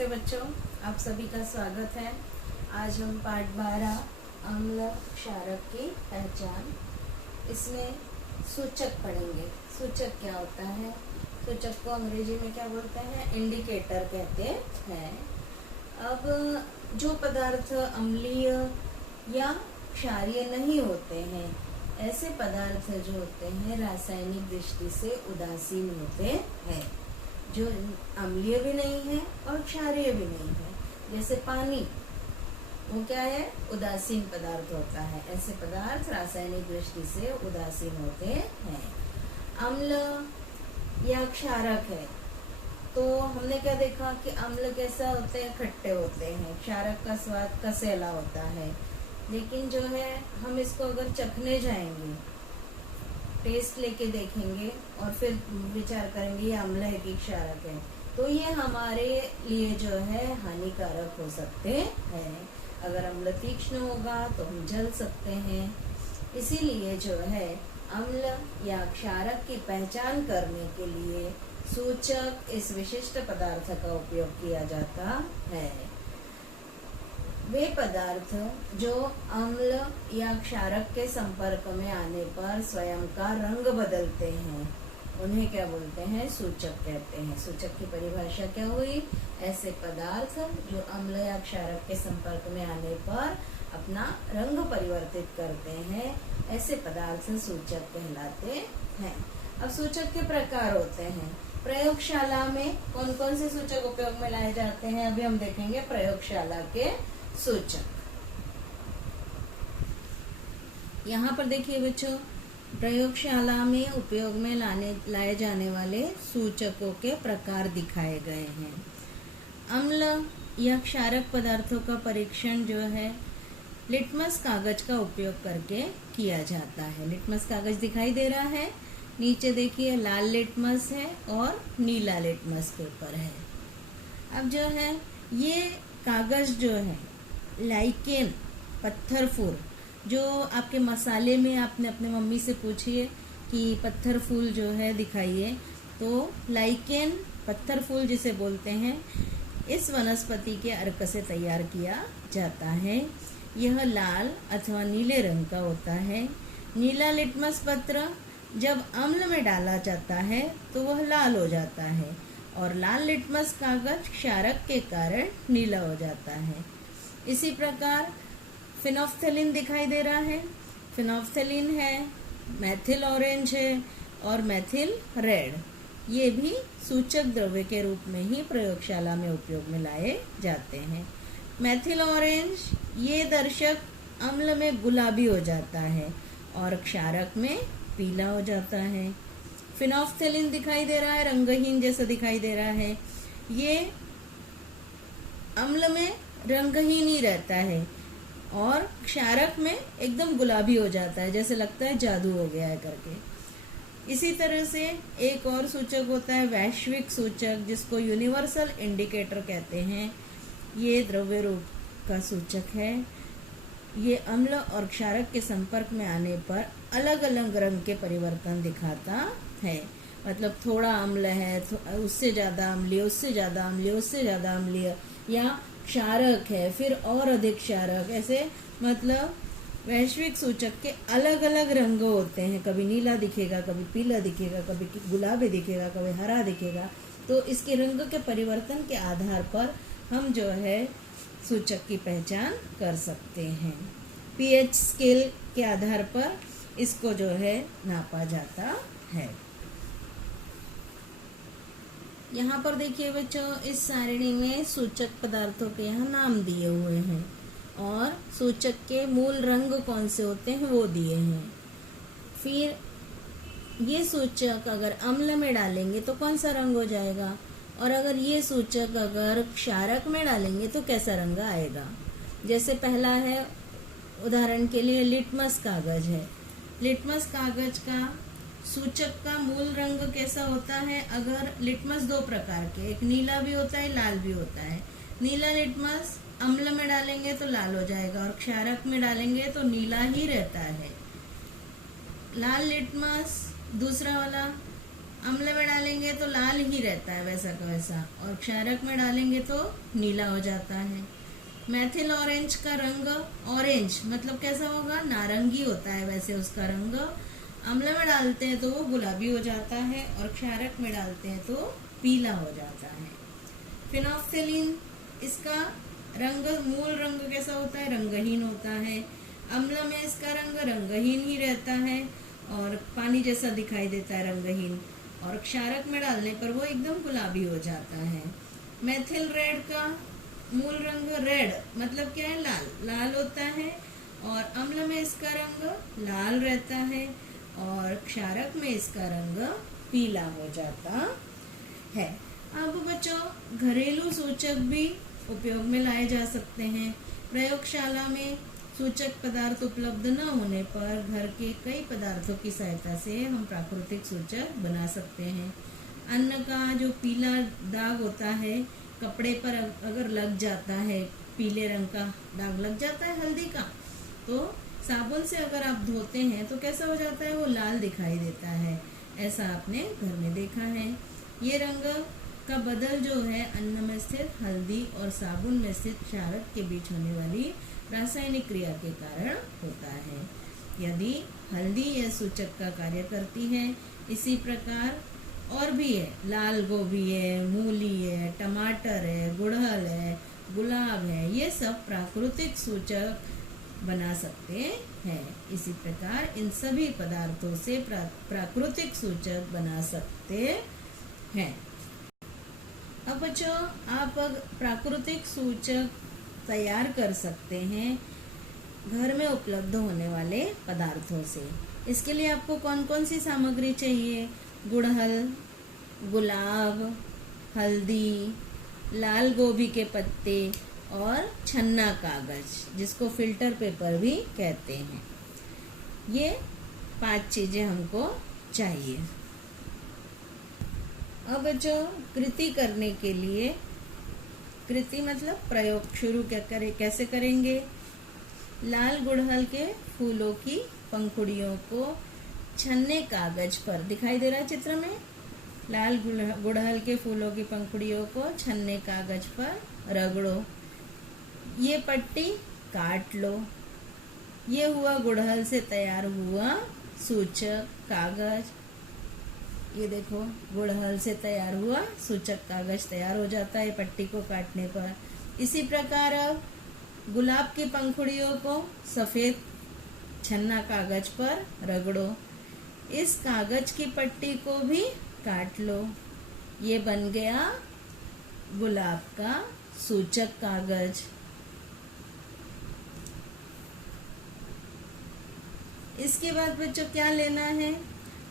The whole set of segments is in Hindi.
नमस्ते बच्चों, आप सभी का स्वागत है। आज हम पाठ 12 अम्ल क्षारक की पहचान, इसमें सूचक पढ़ेंगे। सूचक क्या होता है? सूचक को अंग्रेजी में क्या बोलते हैं? इंडिकेटर कहते हैं। अब जो पदार्थ अम्लीय या क्षारीय नहीं होते हैं, ऐसे पदार्थ जो होते हैं रासायनिक दृष्टि से उदासीन होते हैं, जो अम्लीय भी नहीं है और क्षारीय भी नहीं है। जैसे पानी, वो क्या है? उदासीन पदार्थ होता है। ऐसे पदार्थ रासायनिक दृष्टि से उदासीन होते हैं। अम्ल या क्षारक है तो हमने क्या देखा कि अम्ल कैसा होते हैं? खट्टे होते हैं। क्षारक का स्वाद कसेला होता है। लेकिन जो है, हम इसको अगर चखने जाएंगे, टेस्ट लेके देखेंगे और फिर विचार करेंगे ये अम्ल है कि क्षारक है, तो ये हमारे लिए जो है हानिकारक हो सकते हैं। अगर अम्ल तीक्ष्ण होगा तो हम जल सकते हैं। इसीलिए जो है अम्ल या क्षारक की पहचान करने के लिए सूचक इस विशिष्ट पदार्थ का उपयोग किया जाता है। वे पदार्थ जो अम्ल या क्षारक के संपर्क में आने पर स्वयं का रंग बदलते हैं, उन्हें क्या बोलते हैं? सूचक कहते हैं। सूचक की परिभाषा क्या हुई? ऐसे पदार्थ जो अम्ल या क्षारक के संपर्क में आने पर अपना रंग परिवर्तित करते हैं, ऐसे पदार्थ सूचक कहलाते हैं। अब सूचक के प्रकार होते हैं। प्रयोगशाला में कौन कौन से सूचक उपयोग में लाए जाते हैं, अभी हम देखेंगे। प्रयोगशाला के सूचक, यहाँ पर देखिए बच्चों, प्रयोगशाला में उपयोग में लाए जाने वाले सूचकों के प्रकार दिखाए गए हैं। अम्ल या क्षारक पदार्थों का परीक्षण जो है लिटमस कागज का उपयोग करके किया जाता है। लिटमस कागज दिखाई दे रहा है, नीचे देखिए लाल लिटमस है और नीला लिटमस पेपर है। अब जो है ये कागज जो है लाइकेन, पत्थर फूल, जो आपके मसाले में आपने अपने मम्मी से पूछिए कि पत्थर फूल जो है दिखाइए, तो लाइकेन, पत्थर फूल जिसे बोलते हैं, इस वनस्पति के अर्क से तैयार किया जाता है। यह लाल अथवा नीले रंग का होता है। नीला लिटमस पत्र जब अम्ल में डाला जाता है तो वह लाल हो जाता है और लाल लिटमस कागज क्षारक के कारण नीला हो जाता है। इसी प्रकार फिनोफ्थेलिन दिखाई दे रहा है। फिनोफ्थेलिन है, मैथिल ऑरेंज है और मैथिल रेड। ये भी सूचक द्रव्य के रूप में ही प्रयोगशाला में उपयोग में लाए जाते हैं। मैथिल ऑरेंज ये दर्शक अम्ल में गुलाबी हो जाता है और क्षारक में पीला हो जाता है। फिनोफ्थेलिन दिखाई दे रहा है, रंगहीन जैसा दिखाई दे रहा है। ये अम्ल में रंगहीन ही रहता है और क्षारक में एकदम गुलाबी हो जाता है, जैसे लगता है जादू हो गया है करके। इसी तरह से एक और सूचक होता है वैश्विक सूचक, जिसको यूनिवर्सल इंडिकेटर कहते हैं। ये द्रव्य रूप का सूचक है। ये अम्ल और क्षारक के संपर्क में आने पर अलग अलग रंग के परिवर्तन दिखाता है। मतलब थोड़ा अम्ल है, उससे ज्यादा अम्लीय, उससे ज्यादा अम्लीय, उससे ज्यादा अम्लीय, या क्षारक है फिर और अधिक क्षारक, ऐसे मतलब वैश्विक सूचक के अलग अलग रंग होते हैं। कभी नीला दिखेगा, कभी पीला दिखेगा, कभी गुलाबी दिखेगा, कभी हरा दिखेगा। तो इसके रंग के परिवर्तन के आधार पर हम जो है सूचक की पहचान कर सकते हैं। पीएच स्केल के आधार पर इसको जो है नापा जाता है। यहाँ पर देखिए बच्चों, इस सारणी में सूचक पदार्थों के यहाँ नाम दिए हुए हैं और सूचक के मूल रंग कौन से होते हैं वो दिए हैं। फिर ये सूचक अगर अम्ल में डालेंगे तो कौन सा रंग हो जाएगा, और अगर ये सूचक अगर क्षारक में डालेंगे तो कैसा रंग आएगा। जैसे पहला है, उदाहरण के लिए लिटमस कागज है। लिटमस कागज का सूचक का मूल रंग कैसा होता है? अगर लिटमस दो प्रकार के, एक नीला भी होता है, लाल भी होता है। नीला लिटमस अम्ल में डालेंगे तो लाल हो जाएगा और क्षारक में डालेंगे तो नीला ही रहता है। लाल लिटमस दूसरा वाला अम्ल में डालेंगे तो लाल ही रहता है वैसा का वैसा, और क्षारक में डालेंगे तो नीला हो जाता है। मेथिल ऑरेंज का रंग ऑरेंज मतलब कैसा होगा, नारंगी होता है वैसे उसका रंग। अम्ल में डालते हैं तो वो गुलाबी हो जाता है, और क्षारक में डालते हैं तो पीला हो जाता है। फिनोक्सिलिन, इसका रंग, मूल रंग कैसा होता है, रंगहीन होता है। अम्ल में इसका रंग रंगहीन ही रहता है और पानी जैसा दिखाई देता है, रंगहीन, और क्षारक में डालने पर वो एकदम गुलाबी हो जाता है। मेथिल रेड का मूल रंग रेड मतलब क्या है, लाल, लाल होता है, और अम्ल में इसका रंग लाल रहता है और क्षारक में इसका रंग पीला हो जाता है। अब बच्चों, घरेलू सूचक भी उपयोग में लाए जा सकते हैं। प्रयोगशाला में सूचक पदार्थ उपलब्ध न होने पर घर के कई पदार्थों की सहायता से हम प्राकृतिक सूचक बना सकते हैं। अन्न का जो पीला दाग होता है, कपड़े पर अगर लग जाता है, पीले रंग का दाग लग जाता है हल्दी का, तो साबुन से अगर आप धोते हैं तो कैसा हो जाता है, वो लाल दिखाई देता है। ऐसा आपने घर में देखा है। ये रंग का बदल जो है अन्न में स्थित हल्दी और साबुन में स्थित क्षारक के बीच होने वाली रासायनिक क्रिया के कारण होता है। यदि हल्दी यह सूचक का कार्य करती है। इसी प्रकार और भी है, लाल गोभी है, मूली है, टमाटर है, गुड़हल है, गुलाब है, ये सब प्राकृतिक सूचक बना सकते हैं। इसी प्रकार इन सभी पदार्थों से प्राकृतिक सूचक बना सकते हैं। अब बच्चों, आप प्राकृतिक सूचक तैयार कर सकते हैं घर में उपलब्ध होने वाले पदार्थों से। इसके लिए आपको कौन कौन सी सामग्री चाहिए, गुड़हल, गुलाब, हल्दी, लाल गोभी के पत्ते और छन्ना कागज, जिसको फिल्टर पेपर भी कहते हैं। ये 5 चीजें हमको चाहिए। अब जो कृति करने के लिए, कृति मतलब प्रयोग शुरू कैसे करेंगे। लाल गुड़हल के फूलों की पंखुड़ियों को छन्ने कागज पर, दिखाई दे रहा है चित्र में, लाल गुड़हल के फूलों की पंखुड़ियों को छन्ने कागज पर रगड़ो। ये पट्टी काट लो। ये हुआ गुड़हल से तैयार हुआ सूचक कागज। ये देखो, गुड़हल से तैयार हुआ सूचक कागज तैयार हो जाता है पट्टी को काटने पर। इसी प्रकार अब गुलाब की पंखुड़ियों को सफेद छन्ना कागज पर रगड़ो। इस कागज की पट्टी को भी काट लो। ये बन गया गुलाब का सूचक कागज। इसके बाद बच्चों क्या लेना है,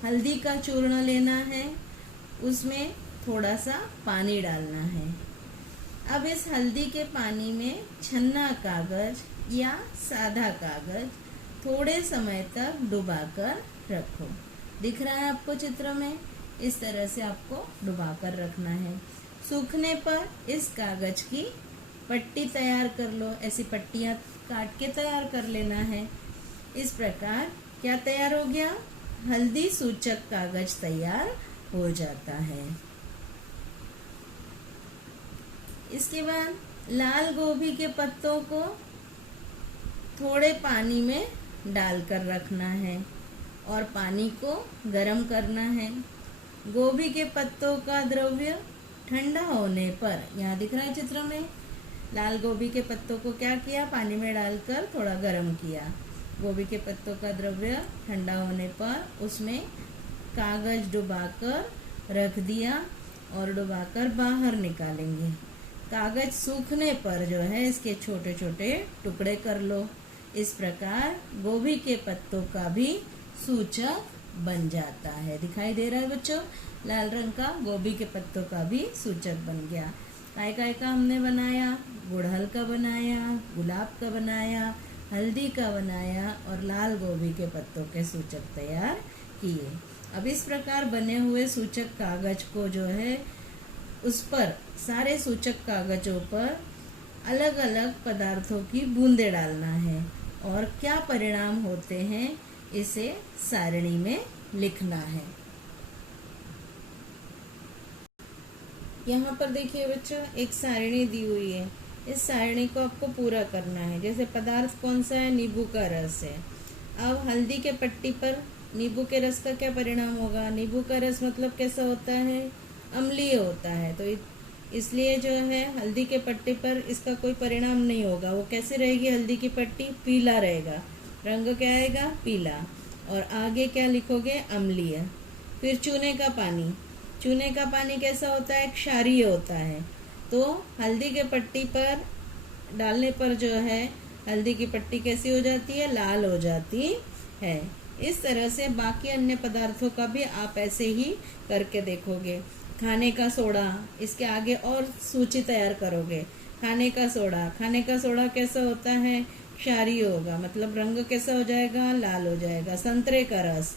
हल्दी का चूर्ण लेना है, उसमें थोड़ा सा पानी डालना है। अब इस हल्दी के पानी में छन्ना कागज या सादा कागज थोड़े समय तक डुबाकर रखो। दिख रहा है आपको चित्र में, इस तरह से आपको डुबाकर रखना है। सूखने पर इस कागज की पट्टी तैयार कर लो। ऐसी पट्टियां काट के तैयार कर लेना है। इस प्रकार क्या तैयार हो गया, हल्दी सूचक कागज तैयार हो जाता है। इसके बाद लाल गोभी के पत्तों को थोड़े पानी में डालकर रखना है और पानी को गर्म करना है। गोभी के पत्तों का द्रव्य ठंडा होने पर, यहाँ दिख रहा है चित्र में, लाल गोभी के पत्तों को क्या किया, पानी में डालकर थोड़ा गर्म किया। गोभी के पत्तों का द्रव्य ठंडा होने पर उसमें कागज डुबाकर रख दिया और डुबाकर बाहर निकालेंगे। कागज सूखने पर जो है इसके छोटे छोटे टुकड़े कर लो। इस प्रकार गोभी के पत्तों का भी सूचक बन जाता है। दिखाई दे रहा है बच्चों, लाल रंग का गोभी के पत्तों का भी सूचक बन गया। काय का हमने बनाया, गुड़हल का बनाया, गुलाब का बनाया, हल्दी का बनाया और लाल गोभी के पत्तों के सूचक तैयार किए। अब इस प्रकार बने हुए सूचक कागज को जो है उस पर, सारे सूचक कागजों पर अलग अलग पदार्थों की बूंदें डालना है और क्या परिणाम होते हैं इसे सारणी में लिखना है। यहाँ पर देखिए बच्चों, एक सारणी दी हुई है। इस सारणी को आपको पूरा करना है। जैसे पदार्थ कौन सा है? नींबू का रस है। अब हल्दी के पट्टी पर नींबू के रस का क्या परिणाम होगा? नींबू का रस मतलब कैसा होता है? अम्लीय होता है। तो इसलिए जो है हल्दी के पट्टी पर इसका कोई परिणाम नहीं होगा। वो कैसे रहेगी? हल्दी की पट्टी पीला रहेगा। रंग क्या आएगा? पीला। और आगे क्या लिखोगे? अम्लीय। फिर चूने का पानी। चूने का पानी कैसा होता है? क्षारीय होता है। तो हल्दी के पट्टी पर डालने पर जो है हल्दी की पट्टी कैसी हो जाती है? लाल हो जाती है। इस तरह से बाकी अन्य पदार्थों का भी आप ऐसे ही करके देखोगे। खाने का सोडा, इसके आगे और सूची तैयार करोगे। खाने का सोडा कैसा होता है? क्षारीय होगा, मतलब रंग कैसा हो जाएगा? लाल हो जाएगा। संतरे का रस,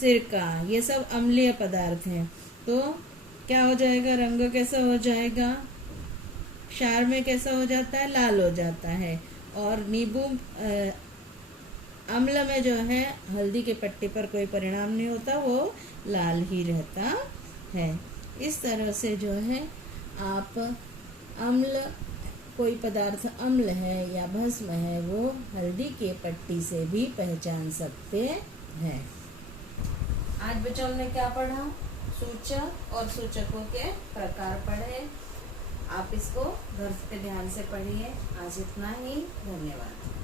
सिरका, ये सब अम्लीय पदार्थ हैं। तो क्या हो जाएगा? रंग कैसा हो जाएगा? क्षार में कैसा हो जाता है? लाल हो जाता है। और नींबू अम्ल में जो है हल्दी के पट्टी पर कोई परिणाम नहीं होता, वो लाल ही रहता है। इस तरह से जो है आप अम्ल, कोई पदार्थ अम्ल है या भस्म है, वो हल्दी के पट्टी से भी पहचान सकते हैं। आज बच्चों हमने क्या पढ़ा? सूचक और सूचकों के प्रकार पढ़े। आप इसको घर पे ध्यान से पढ़िए। आज इतना ही। धन्यवाद।